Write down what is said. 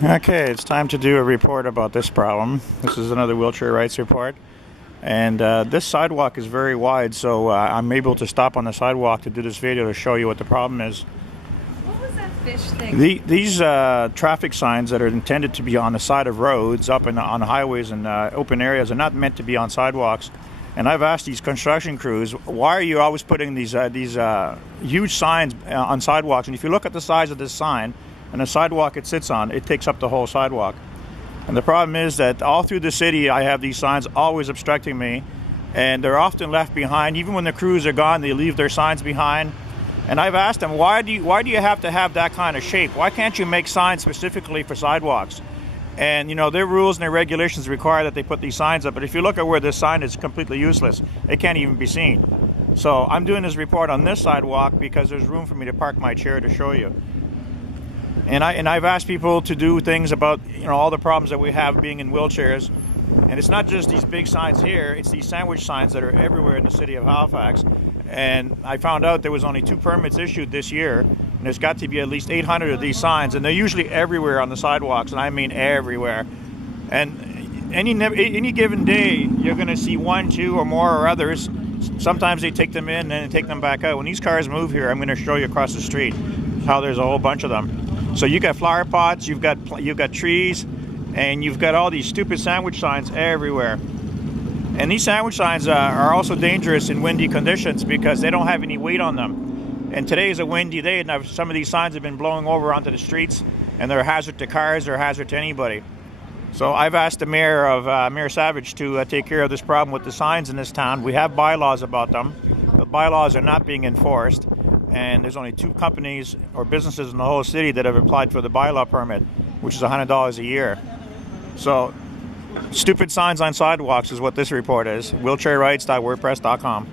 Okay, it's time to do a report about this problem. This is another wheelchair rights report. And this sidewalk is very wide, so I'm able to stop on the sidewalk to do this video to show you what the problem is. What was that fish thing? These traffic signs that are intended to be on the side of roads, up on highways and open areas, are not meant to be on sidewalks. And I've asked these construction crews, why are you always putting these huge signs on sidewalks? And if you look at the size of this sign and the sidewalk it sits on, it takes up the whole sidewalk. And the problem is that all through the city, I have these signs always obstructing me, and they're often left behind. Even when the crews are gone, they leave their signs behind. And I've asked them, why do you have to have that kind of shape? Why can't you make signs specifically for sidewalks? And you know, their rules and their regulations require that they put these signs up, but if you look at where this sign is, completely useless. It can't even be seen. So I'm doing this report on this sidewalk because there's room for me to park my chair to show you. And I've asked people to do things about, you know, all the problems that we have being in wheelchairs. And it's not just these big signs here, it's these sandwich signs that are everywhere in the city of Halifax. And I found out there was only 2 permits issued this year, and there's got to be at least 800 of these signs, and they're usually everywhere on the sidewalks, and I mean everywhere. And any given day, you're going to see 1, 2, or more, or others. Sometimes they take them in and then take them back out. When these cars move here, I'm going to show you across the street how there's a whole bunch of them. So you got flower pots, you've got trees, and you've got all these stupid sandwich signs everywhere. And these sandwich signs are also dangerous in windy conditions because they don't have any weight on them. And today is a windy day, and some of these signs have been blowing over onto the streets, and they're a hazard to cars, they're a hazard to anybody. So I've asked the Mayor Savage to take care of this problem with the signs in this town. We have bylaws about them. The bylaws are not being enforced, and there's only 2 companies or businesses in the whole city that have applied for the bylaw permit, which is $100 a year. So stupid signs on sidewalks is what this report is. wheelchairrights.wordpress.com.